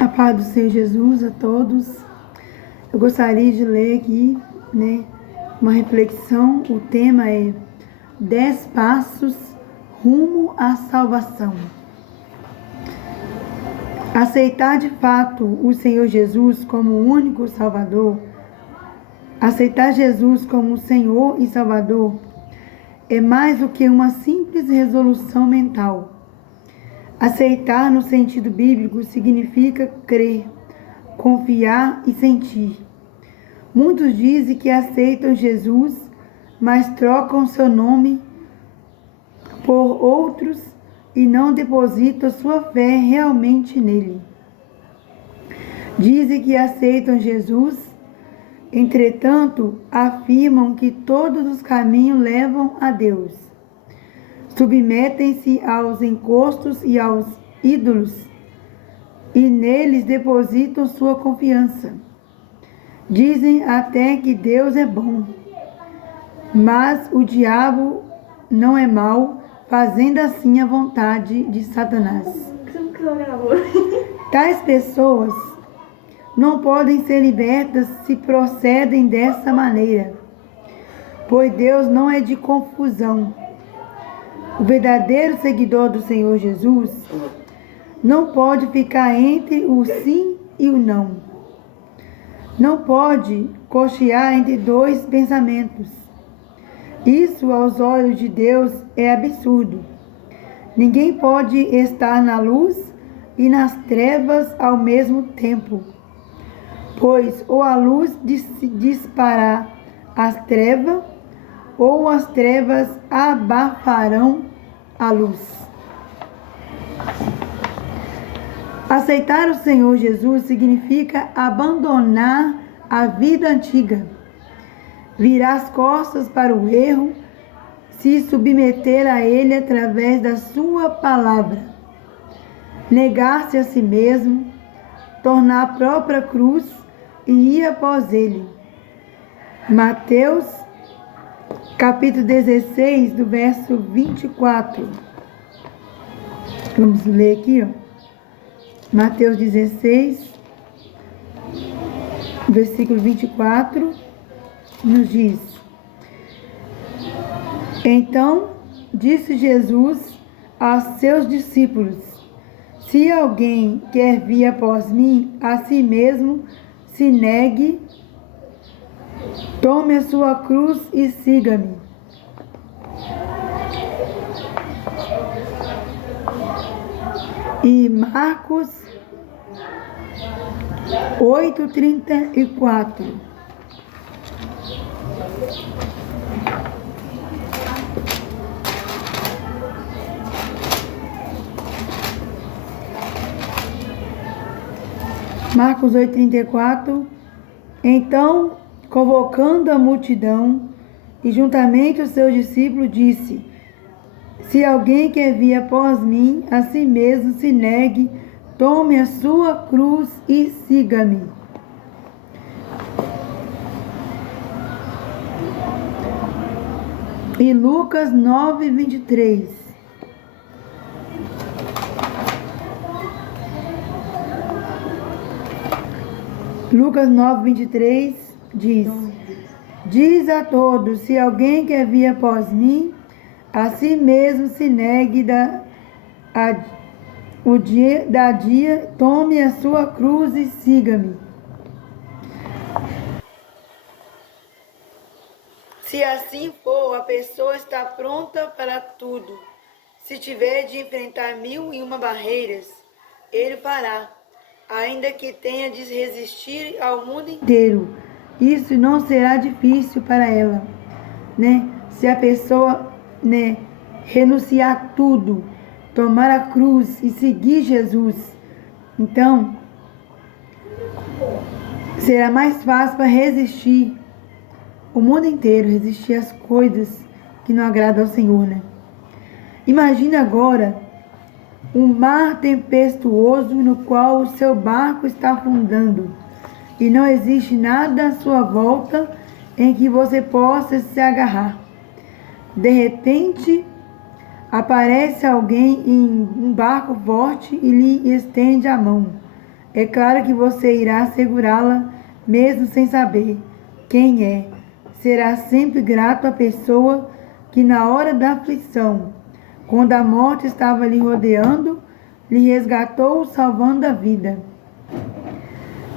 A paz do Senhor Jesus a todos. Eu gostaria de ler aqui, uma reflexão. O tema é 10 passos rumo à salvação. Aceitar de fato o Senhor Jesus como o único Salvador, aceitar Jesus como o Senhor e Salvador, é mais do que uma simples resolução mental. Aceitar no sentido bíblico significa crer, confiar e sentir. Muitos dizem que aceitam Jesus, mas trocam seu nome por outros e não depositam sua fé realmente nele. Dizem que aceitam Jesus, entretanto, afirmam que todos os caminhos levam a Deus. Submetem-se aos encostos e aos ídolos e neles depositam sua confiança. Dizem até que Deus é bom, mas o diabo não é mau, fazendo assim a vontade de Satanás. Tais pessoas não podem ser libertas se procedem dessa maneira, pois Deus não é de confusão. O verdadeiro seguidor do Senhor Jesus não pode ficar entre o sim e o não. Não pode cochear entre dois pensamentos. Isso, aos olhos de Deus, é absurdo. Ninguém pode estar na luz e nas trevas ao mesmo tempo, pois ou a luz disparará as trevas, ou as trevas abafarão a luz. Aceitar o Senhor Jesus significa abandonar a vida antiga, virar as costas para o erro, se submeter a Ele através da sua palavra, negar-se a si mesmo, tornar a própria cruz e ir após Ele. Mateus capítulo 16, do verso 24. Vamos ler aqui, Mateus 16, versículo 24, nos diz: Então disse Jesus aos seus discípulos: Se alguém quer vir após mim, a si mesmo se negue, tome a sua cruz e siga-me. E Marcos 8:34. Marcos 8:34. Então, convocando a multidão e juntamente os seus discípulos, disse: Se alguém quer vir após mim, a si mesmo se negue, tome a sua cruz e siga-me. E Lucas 9:23. Lucas 9:23 diz: Diz a todos: se alguém quer vir após mim, a si mesmo se negue dia, tome a sua cruz e siga-me. Se assim for, a pessoa está pronta para tudo. Se tiver de enfrentar 1001 barreiras, ele fará, ainda que tenha de resistir ao mundo inteiro. Isso não será difícil para ela, Se a pessoa, renunciar tudo, tomar a cruz e seguir Jesus, então será mais fácil para resistir o mundo inteiro, resistir às coisas que não agradam ao Senhor, Imagine agora um mar tempestuoso no qual o seu barco está afundando e não existe nada à sua volta em que você possa se agarrar. De repente, aparece alguém em um barco forte e lhe estende a mão. É claro que você irá segurá-la, mesmo sem saber quem é. Será sempre grato à pessoa que, na hora da aflição, quando a morte estava lhe rodeando, lhe resgatou, salvando a vida.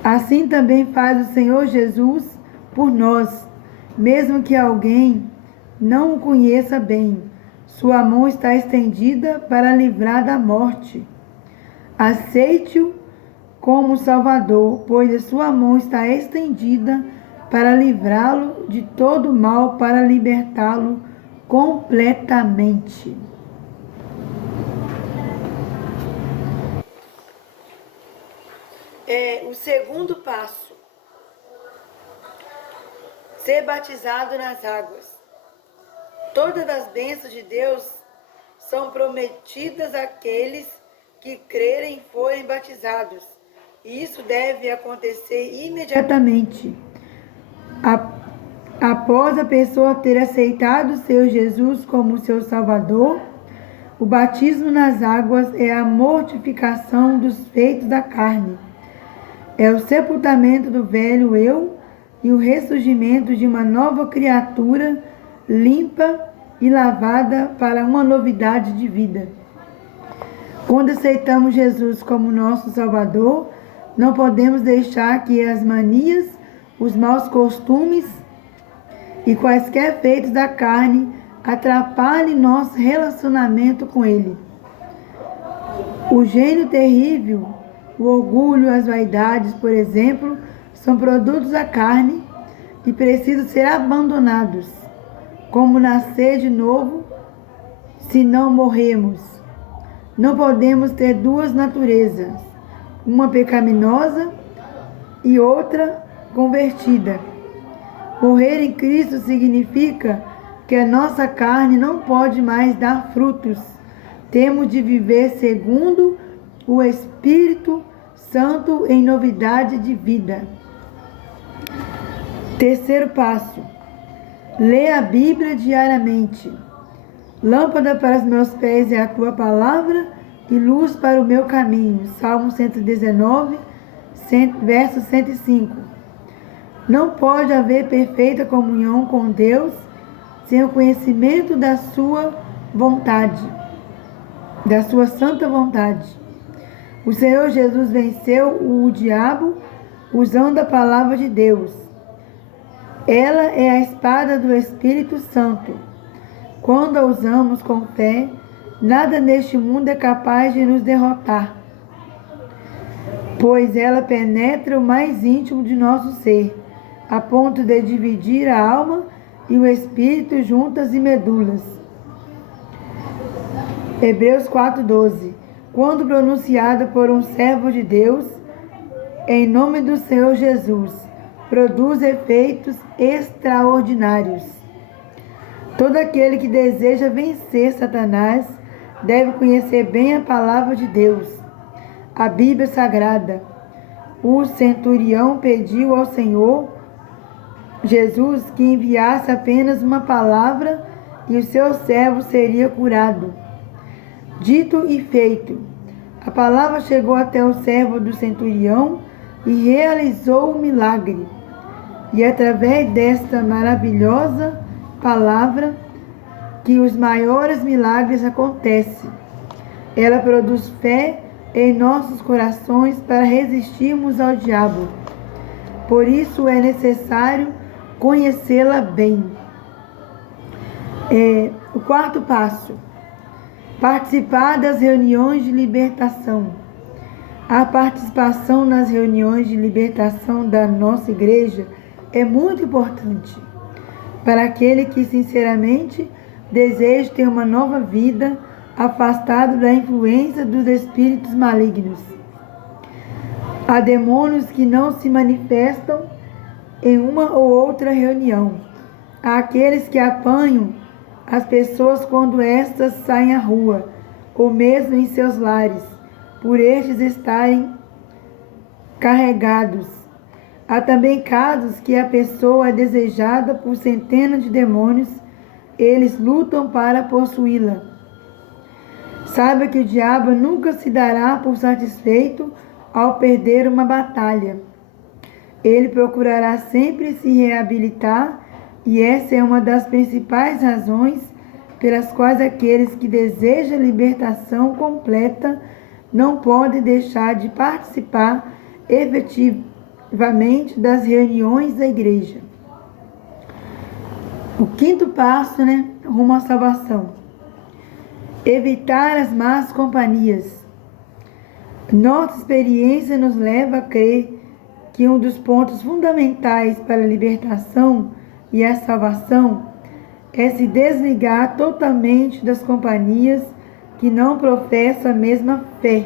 Assim também faz o Senhor Jesus por nós, mesmo que alguém não o conheça bem. Sua mão está estendida para livrar da morte. Aceite-o como Salvador, pois a sua mão está estendida para livrá-lo de todo mal, para libertá-lo completamente. O segundo passo: ser batizado nas águas. Todas as bênçãos de Deus são prometidas àqueles que crerem e forem batizados. E isso deve acontecer imediatamente após a pessoa ter aceitado o Senhor Jesus como seu Salvador. O batismo nas águas é a mortificação dos feitos da carne. É o sepultamento do velho eu e o ressurgimento de uma nova criatura limpa e lavada para uma novidade de vida. Quando aceitamos Jesus como nosso Salvador, não podemos deixar que as manias, os maus costumes e quaisquer feitos da carne atrapalhem nosso relacionamento com Ele. O gênio terrível, o orgulho, as vaidades, por exemplo, são produtos da carne e precisam ser abandonados. Como nascer de novo se não morremos? Não podemos ter duas naturezas, uma pecaminosa e outra convertida. Morrer em Cristo significa que a nossa carne não pode mais dar frutos. Temos de viver segundo o Espírito Santo em novidade de vida. Terceiro passo: lê a Bíblia diariamente. Lâmpada para os meus pés é a tua palavra e luz para o meu caminho. Salmo 119, verso 105. Não pode haver perfeita comunhão com Deus sem o conhecimento da sua vontade, da sua santa vontade. O Senhor Jesus venceu o diabo usando a palavra de Deus. Ela é a espada do Espírito Santo. Quando a usamos com fé, nada neste mundo é capaz de nos derrotar, pois ela penetra o mais íntimo de nosso ser, a ponto de dividir a alma e o espírito, juntas e medulas. Hebreus 4:12. Quando pronunciada por um servo de Deus, em nome do Senhor Jesus, produz efeitos extraordinários. Todo aquele que deseja vencer Satanás deve conhecer bem a palavra de Deus, a Bíblia Sagrada. O centurião pediu ao Senhor Jesus que enviasse apenas uma palavra e o seu servo seria curado. Dito e feito, a palavra chegou até o servo do centurião e realizou o milagre. E através desta maravilhosa palavra que os maiores milagres acontecem. Ela produz fé em nossos corações para resistirmos ao diabo. Por isso é necessário conhecê-la bem. O quarto passo: participar das reuniões de libertação. A participação nas reuniões de libertação da nossa igreja é muito importante para aquele que sinceramente deseja ter uma nova vida, afastado da influência dos espíritos malignos. Há demônios que não se manifestam em uma ou outra reunião. Há aqueles que apanham as pessoas quando estas saem à rua, ou mesmo em seus lares, por estes estarem carregados. Há também casos que a pessoa é desejada por centenas de demônios, eles lutam para possuí-la. Saiba que o diabo nunca se dará por satisfeito ao perder uma batalha. Ele procurará sempre se reabilitar, e essa é uma das principais razões pelas quais aqueles que desejam libertação completa não podem deixar de participar efetivamente das reuniões da igreja. O quinto passo, rumo à salvação. Evitar as más companhias. Nossa experiência nos leva a crer que um dos pontos fundamentais para a libertação e a salvação é se desligar totalmente das companhias que não professam a mesma fé.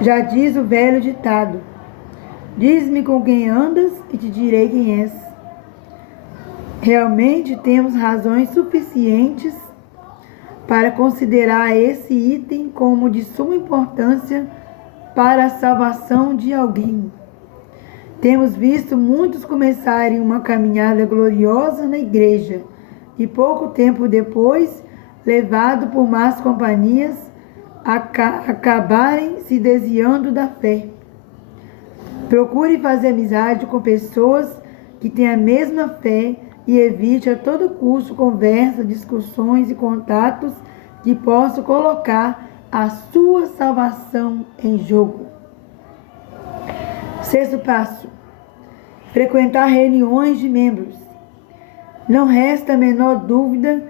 Já diz o velho ditado: diz-me com quem andas e te direi quem és. Realmente temos razões suficientes para considerar esse item como de suma importância para a salvação de alguém. Temos visto muitos começarem uma caminhada gloriosa na igreja e pouco tempo depois, levado por más companhias, acabarem se desviando da fé. Procure fazer amizade com pessoas que têm a mesma fé e evite a todo custo conversas, discussões e contatos que possam colocar a sua salvação em jogo. Sexto passo: frequentar reuniões de membros. Não resta a menor dúvida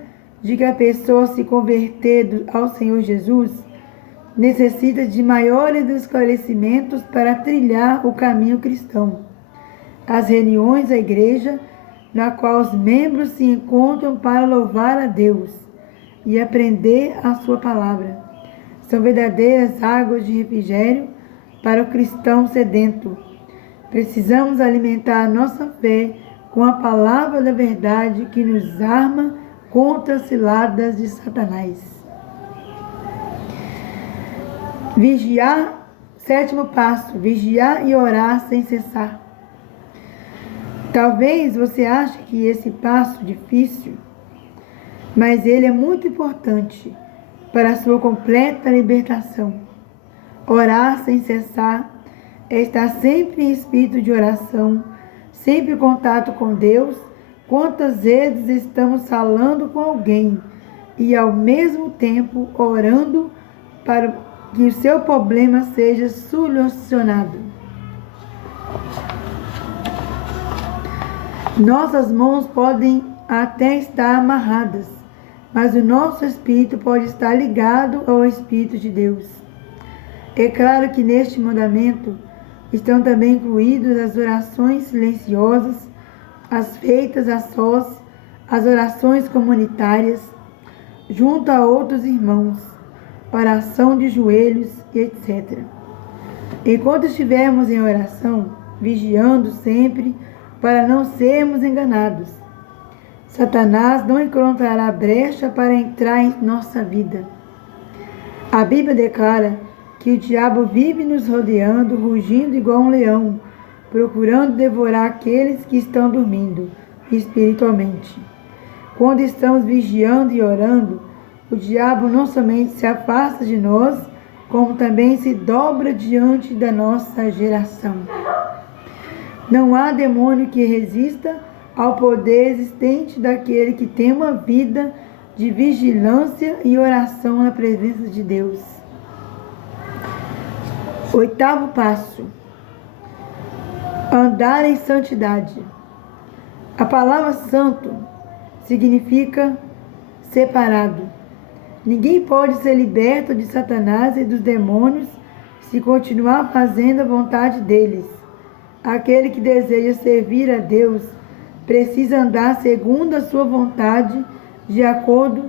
de que a pessoa se converter ao Senhor Jesus necessita de maiores esclarecimentos para trilhar o caminho cristão. As reuniões da igreja, na qual os membros se encontram para louvar a Deus e aprender a sua palavra, são verdadeiras águas de refrigério para o cristão sedento. Precisamos alimentar a nossa fé com a palavra da verdade que nos arma contra as ciladas de Satanás. Vigiar, sétimo passo, vigiar e orar sem cessar. Talvez você ache que esse passo difícil, mas ele é muito importante para a sua completa libertação. Orar sem cessar é estar sempre em espírito de oração, sempre em contato com Deus. Quantas vezes estamos falando com alguém e ao mesmo tempo orando para que o seu problema seja solucionado? Nossas mãos podem até estar amarradas, mas o nosso espírito pode estar ligado ao Espírito de Deus. É claro que neste mandamento estão também incluídas as orações silenciosas, as feitas a sós, as orações comunitárias, junto a outros irmãos, oração de joelhos e etc. Enquanto estivermos em oração, vigiando sempre para não sermos enganados, Satanás não encontrará brecha para entrar em nossa vida. A Bíblia declara que o diabo vive nos rodeando, rugindo igual um leão, procurando devorar aqueles que estão dormindo espiritualmente. Quando estamos vigiando e orando, o diabo não somente se afasta de nós, como também se dobra diante da nossa geração. Não há demônio que resista ao poder existente daquele que tem uma vida de vigilância e oração na presença de Deus. Oitavo passo: andar em santidade. A palavra santo significa separado. Ninguém pode ser liberto de Satanás e dos demônios se continuar fazendo a vontade deles. Aquele que deseja servir a Deus precisa andar segundo a sua vontade, de acordo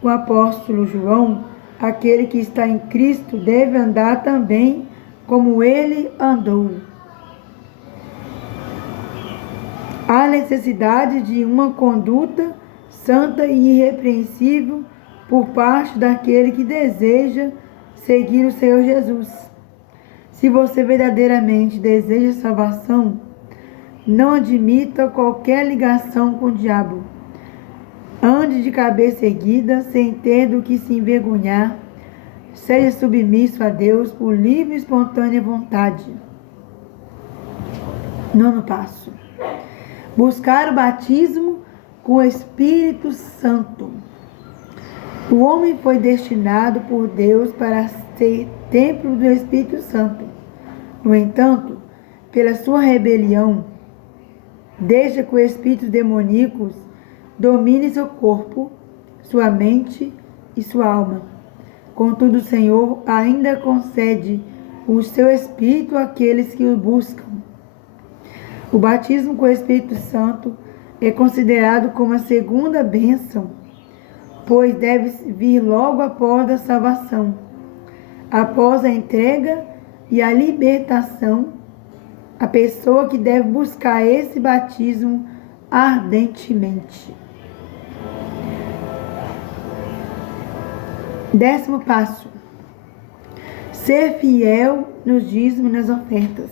com o apóstolo João. Aquele que está em Cristo deve andar também como ele andou. Há necessidade de uma conduta santa e irrepreensível por parte daquele que deseja seguir o Senhor Jesus. Se você verdadeiramente deseja salvação, não admita qualquer ligação com o diabo. Ande de cabeça erguida, sem ter do que se envergonhar. seja submisso a Deus por livre e espontânea vontade. 9º passo. Buscar o batismo com o Espírito Santo. O homem foi destinado por Deus para ser templo do Espírito Santo. No entanto, pela sua rebelião, deixa que os espíritos demoníacos dominem seu corpo, sua mente e sua alma. Contudo, o Senhor ainda concede o seu Espírito àqueles que o buscam. O batismo com o Espírito Santo é considerado como a segunda bênção, pois deve vir logo após a salvação, após a entrega e a libertação. A pessoa que deve buscar esse batismo ardentemente. 10º passo. Ser fiel nos dízimos e nas ofertas.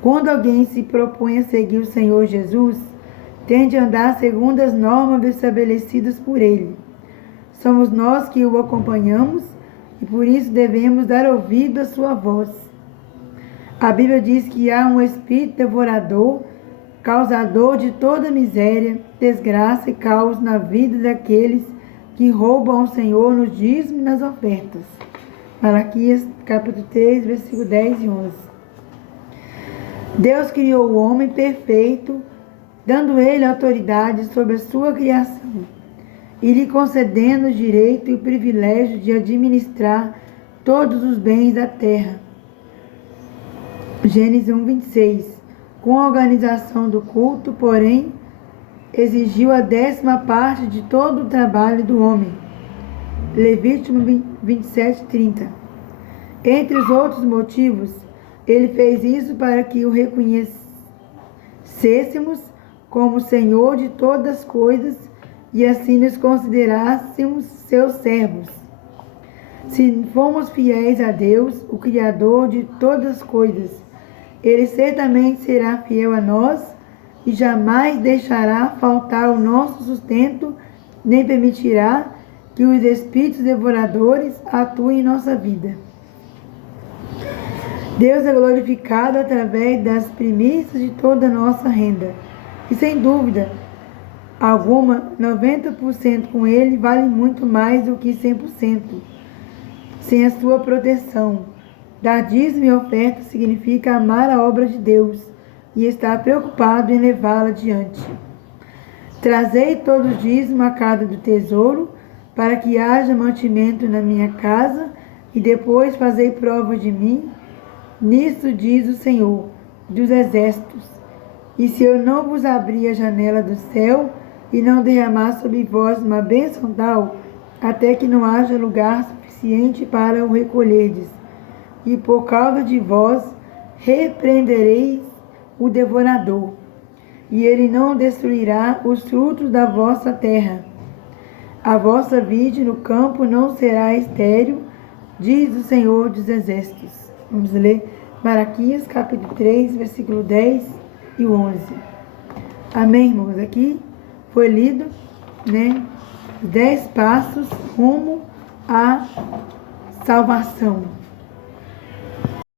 Quando alguém se propõe a seguir o Senhor Jesus, tem de andar segundo as normas estabelecidas por Ele. Somos nós que o acompanhamos e por isso devemos dar ouvido à sua voz. A Bíblia diz que há um espírito devorador, causador de toda miséria, desgraça e caos na vida daqueles que roubam ao Senhor nos dízimos e nas ofertas. Malaquias capítulo 3, versículo 10 e 11. Deus criou o homem perfeito, dando ele autoridade sobre a sua criação e lhe concedendo o direito e o privilégio de administrar todos os bens da terra. Gênesis 1:26. Com a organização do culto, porém, exigiu a 10ª parte de todo o trabalho do homem. Levítico 27:30. Entre os outros motivos, ele fez isso para que o reconhecêssemos como Senhor de todas as coisas e assim nos considerássemos seus servos. Se formos fiéis a Deus, o Criador de todas as coisas, Ele certamente será fiel a nós e jamais deixará faltar o nosso sustento, nem permitirá que os espíritos devoradores atuem em nossa vida. Deus é glorificado através das primícias de toda a nossa renda. E sem dúvida alguma, 90% com Ele vale muito mais do que 100%. Sem a sua proteção, dar dízimo e oferta significa amar a obra de Deus e estar preocupado em levá-la adiante. Trazei todo o dízimo à casa do tesouro, para que haja mantimento na minha casa, e depois fazei prova de mim. Nisso diz o Senhor dos exércitos: e se eu não vos abrir a janela do céu e não derramar sobre vós uma bênção tal, até que não haja lugar suficiente para o recolherdes, e por causa de vós repreendereis o devorador, e ele não destruirá os frutos da vossa terra. A vossa vide no campo não será estéril, diz o Senhor dos exércitos. Vamos ler Malaquias capítulo 3, versículo 10 e 11. Amém, irmãos? Aqui foi lido, 10 passos rumo à salvação.